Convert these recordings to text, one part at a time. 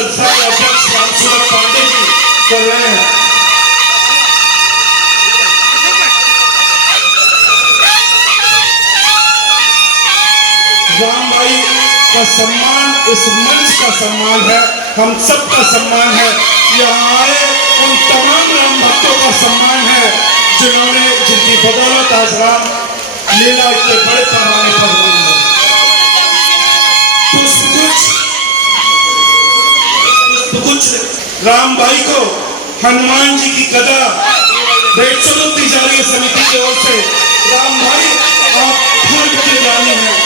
संस्थान अध्यक्ष रामसूरत पांडे जी कर रहे हैं। राम भाई का सम्मान इस मंच का सम्मान है, हम सबका सम्मान है। यहाँ आए उन तमाम राम भक्तों का सम्मान है जिनकी बदौलत आज राम लीला इतने बड़े पैमाने पर हुई है। कुछ राम भाई को हनुमान जी की गदा भेंट स्वरूप दी जा रही है समिति की ओर से। राम भाई आप फूल के जाने हैं,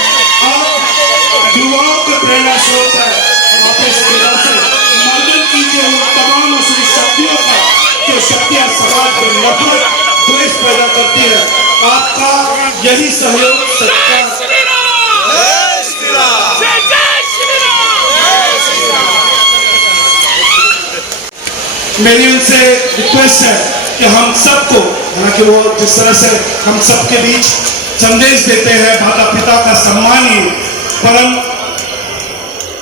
आप युवाओं के प्रेरणा स्रोत है। आप इस गदा से मर्दन कीजिए उन तमाम असली शक्तियों का जो शक्तियां समाज में नफरत द्वेष पैदा करती है। आपका यही सहयोग सत्ता मेरी उनसे रिक्वेस्ट है कि हम सबको, हालांकि वो जिस तरह से हम सबके बीच संदेश देते हैं माता पिता का सम्मान ही परम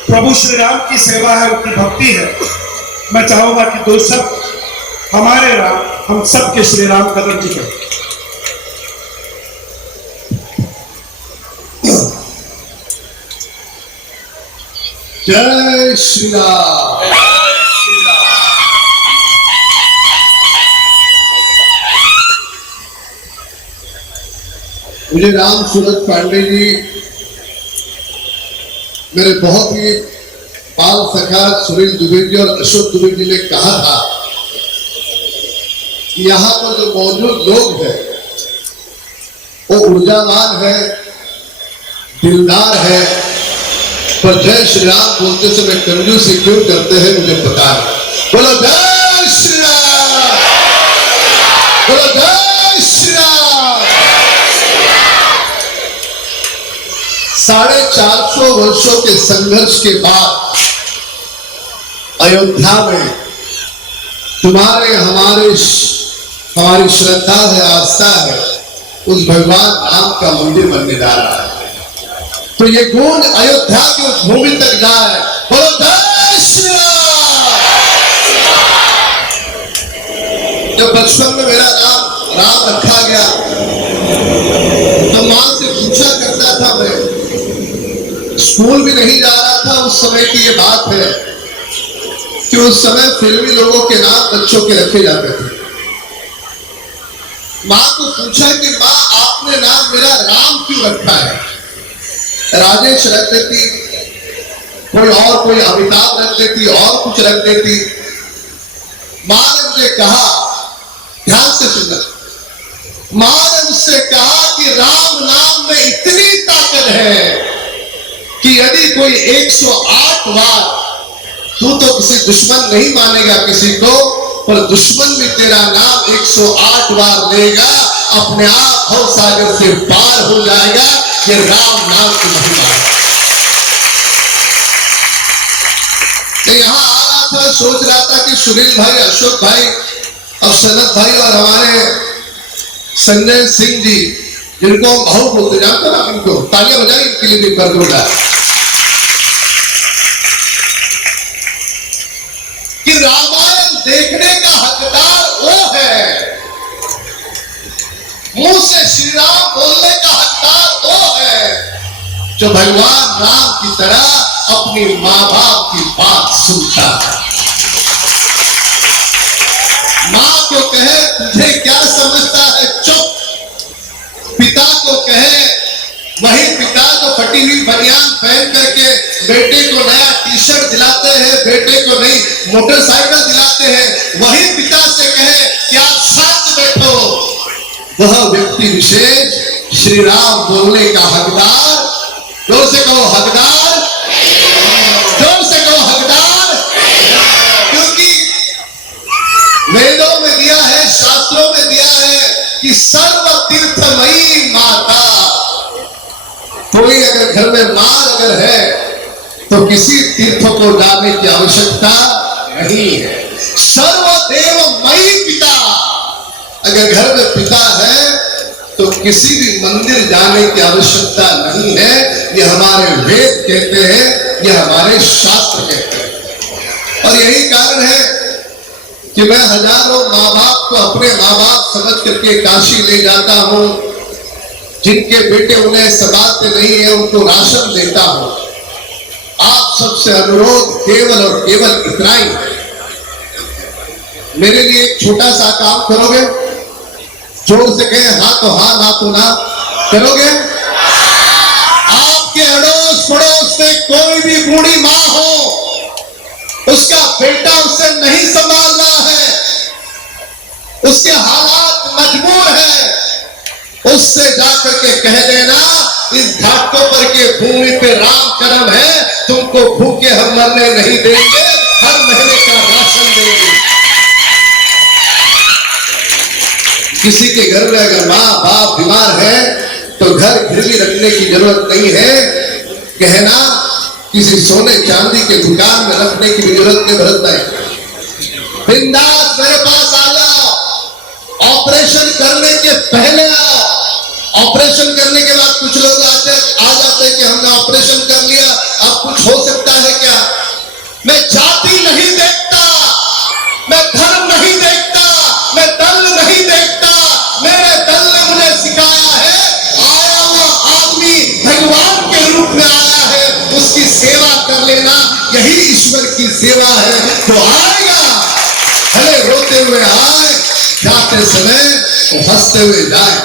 प्रभु श्री राम की सेवा है, उनकी भक्ति है। मैं चाहूंगा कि दो सब हमारे राम, हम सबके श्री राम कदम जी करें। जय श्री राम। मुझे रामसूरत पांडे जी, मेरे बहुत ही बाल सखा सुनील दुबे जी और अशोक दुबे जी ने कहा था कि यहाँ पर जो मौजूद लोग हैं वो ऊर्जावान है, दिलदार है, पर जय श्री राम बोलते समय कंजूसी क्यों करते हैं मुझे पता है। बोलो जय श्री राम, बोलो जय श्री राम। 450 वर्षों के संघर्ष के बाद अयोध्या में तुम्हारे हमारी श्रद्धा है, आस्था है, उस भगवान राम का मंदिर बनने जा रहा है। तो ये गुण अयोध्या की उस भूमि तक जाए। बोलो जय श्री राम। जब बचपन में मेरा नाम राम रखा गया तो मां से पूछा करता था, मैं स्कूल भी नहीं जा रहा था, उस समय की ये बात है कि उस समय फिल्मी लोगों के नाम बच्चों के रखे जाते थे। मां को पूछा कि मां आपने नाम मेरा राम क्यों रखा है? राजेश रख देती, कोई अमिताभ रख देती, और कुछ रख देती। मां ने मुझे कहा, ध्यान से सुनना, मां ने मुझसे कहा कि राम नाम में इतनी ताकत है कि यदि कोई 108 बार, तू तो किसी दुश्मन नहीं मानेगा किसी को, पर दुश्मन भी तेरा नाम 108 बार लेगा, अपने आप भव सागर से पार हो जाएगा। ये राम नाम की महिमा है। यहाँ आ रहा था, सोच रहा था कि सुनील भाई, अशोक भाई और सनत भाई और हमारे संजय सिंह जी, जिनको हम भाऊ बोलते, जानते ना इनको, तालियां बजाई इनके लिए भी कर दूंगा कि रामायण देखने का हकदार वो है, मुंह से श्री राम बोलने का हकदार वो है जो भगवान राम की तरह अपनी माँ बाप की बात सुनता है। माँ को कहे तुझे क्या समझता है, चुप। पिता को कहे, वही पिता जो फटी हुई बनियान पहन करके बेटे को नया टी-शर्ट दिलाते हैं, बेटे को नई मोटरसाइकिल दिलाते हैं, वही पिता से कहे कि आप शांत बैठो, वह व्यक्ति विशेष श्री राम बोलने का हकदार, जोर से कहो हकदार, जोर से कहो हकदार। क्योंकि वेदों में दिया है, शास्त्रों में दिया है कि सर्व तीर्थमयी माता। कोई अगर घर में मां अगर है तो किसी तीर्थ को जाने की आवश्यकता नहीं है। सर्वदेवमयी पिता, अगर घर में पिता है तो किसी भी मंदिर जाने की आवश्यकता नहीं है। ये हमारे वेद कहते हैं, ये हमारे शास्त्र कहते हैं। और यही कारण है कि मैं हजारों माँ बाप को अपने माँ बाप समझ करके काशी ले जाता हूं, जिनके बेटे उन्हें संभालते नहीं है उनको राशन देता हूं। आप सबसे अनुरोध केवल और केवल इतना ही, मेरे लिए एक छोटा सा काम करोगे? जोर से कहे हाँ तो हाँ, ना तो ना। करोगे? आपके अड़ोस पड़ोस में कोई भी बूढ़ी माँ हो, उसका बेटा उसे नहीं संभाल रहा है, उसके हालात मजबूर है, उससे जाकर के कह देना इस घाटों पर के भूमि पे राम कदम है, तुमको भूखे हम मरने नहीं देंगे, हर महीने का राशन देंगे। किसी के घर में अगर माँ बाप बीमार है तो घर गिरवी रखने की जरूरत नहीं है, कहना किसी सोने चांदी के दुकान में रखने की भी जरूरत नहीं। भरत भाई बिंदास मेरे पास आ जाओ, ऑपरेशन करने के पहले आओ, ऑपरेशन करने के बाद कुछ लोग आ जाते हैं कि हमने ऑपरेशन कर लिया, अब कुछ हो सकता है क्या? मैं जाति नहीं देखता, मैं धर्म नहीं देखता, मैं दल नहीं देखता, मेरे दल ने मुझे सिखाया है आया हुआ आदमी भगवान के रूप में आया है, उसकी सेवा कर लेना यही ईश्वर की सेवा है। तो आएगा भले रोते हुए आए, जाते समय हंसते हुए जाए।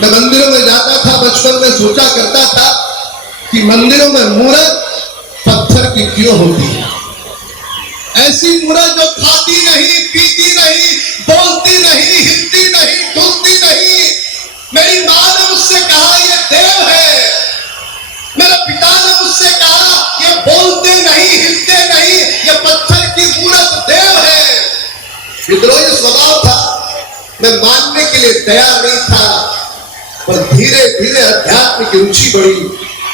मैं मंदिरों में जाता था बचपन में, सोचा करता था कि मंदिरों में मूर्त पत्थर की क्यों होती है? ऐसी मूर्त जो खाती नहीं, पीती नहीं, बोलती नहीं, हिलती नहीं, डुलती नहीं। मेरी माँ ने मुझसे कहा ये देव है, मेरे पिता ने मुझसे कहा ये बोलते नहीं, हिलते नहीं, ये पत्थर की मूर्त देव है। विद्रोही स्वभाव था, मैं मानने के लिए तैयार नहीं था, पर धीरे धीरे अध्यात्म की रुचि बढ़ी,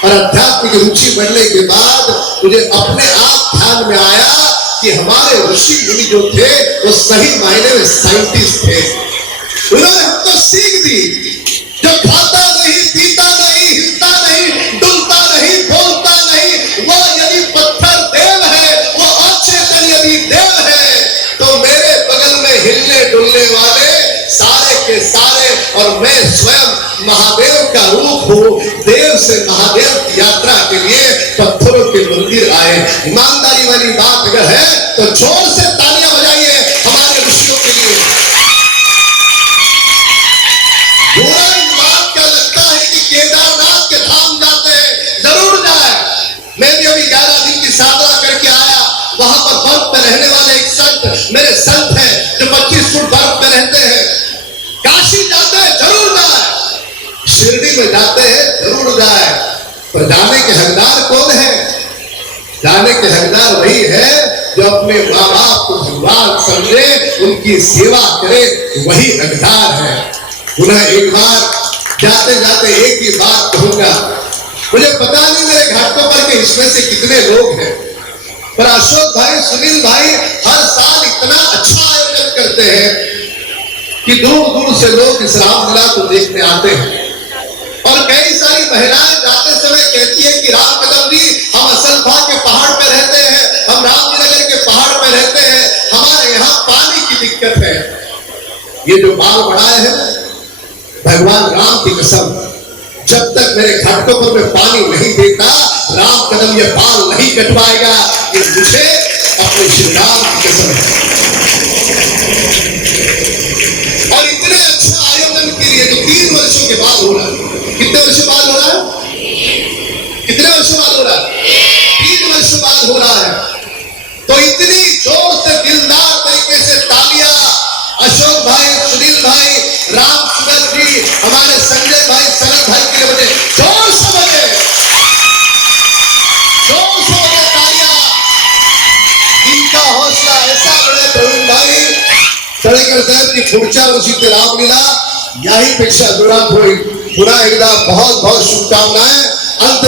और अध्यात्म की रुचि बढ़ने के बाद मुझे अपने आप ध्यान में आया कि हमारे ऋषि मुनि जो थे वो सही मायने में साइंटिस्ट थे। उन्होंने हमको सीख दी, जो खाता नहीं, पीता नहीं, हिलता नहीं, डुलता नहीं, बोलता नहीं, वो यदि पत्थर देव है, वो अचेतन यदि देव है, तो मेरे बगल में हिलने डुलने वाले सारे के सारे और मैं स्वयं महादेव का रूप हूँ। देव से महादेव की यात्रा के लिए पत्थरों के मंदिर आए। ईमानदारी वाली बात अगर है तो जोर से तालियां बजाइए हमारे ऋषियों के लिए। बुरा इस बात का लगता है कि केदारनाथ के धाम जाते हैं, जरूर जाए। मैं भी अभी 11 दिन की साधना करके आया, वहां पर बर्फ में रहने वाले एक संत मेरे संत हैं जो 25 फुट बर्फ में रहते हैं। काशी जाते हैं, जरूर जाए। शिरडी में जाते हैं, जरूर जाए। पर जाने के हकदार कौन है? जाने के हकदार वही है जो अपने माँ बाप को भगवान समझे, उनकी सेवा करे, वही हकदार है। पुनः एक बार जाते जाते एक ही बात कहूंगा, मुझे पता नहीं मेरे घाटों पर के इसमें से कितने लोग हैं, पर अशोक भाई, सुनील भाई हर साल इतना अच्छा आयोजन करते हैं कि दूर दूर से लोग इस रामलीला को देखने आते हैं। और कई सारी महिलाएं जाते समय कहती है कि राम कदम जी, हम असलफा के पहाड़ पे रहते हैं, हम रामनगर के पहाड़ पे रहते हैं, हमारे यहाँ पानी की दिक्कत है। ये जो बाल बढ़ाए हैं, भगवान राम की कसम, जब तक मेरे घाटों पर मैं पानी नहीं देता, राम कदम ये बाल नहीं कटवाएगा। ये मुझे अपने श्री राम की कसम है। और इतने अच्छा आयोजन के लिए जो 3 वर्षों के बाद हो रहा है, कितने वर्षों बाद हो रहा है? कितने वर्षों बाद हो रहा है? 3 वर्ष बाद हो रहा है। तो इतनी जोर से दिलदार तरीके से तालियां अशोक भाई, सुनील भाई, राम सूरज जी, हमारे संजय भाई, सनत भाई के लिए बजे, जोर से बजे, जोर से बजे तालियां। इनका हौसला ऐसा बढ़े प्रवीण भाई, तळेकर साहेब की पुढच्या वर्षी ते रामलीला याही पेक्षा जोरात होईल। पुन्हा एकदा बहुत बहुत शुभकामनाएं। अंत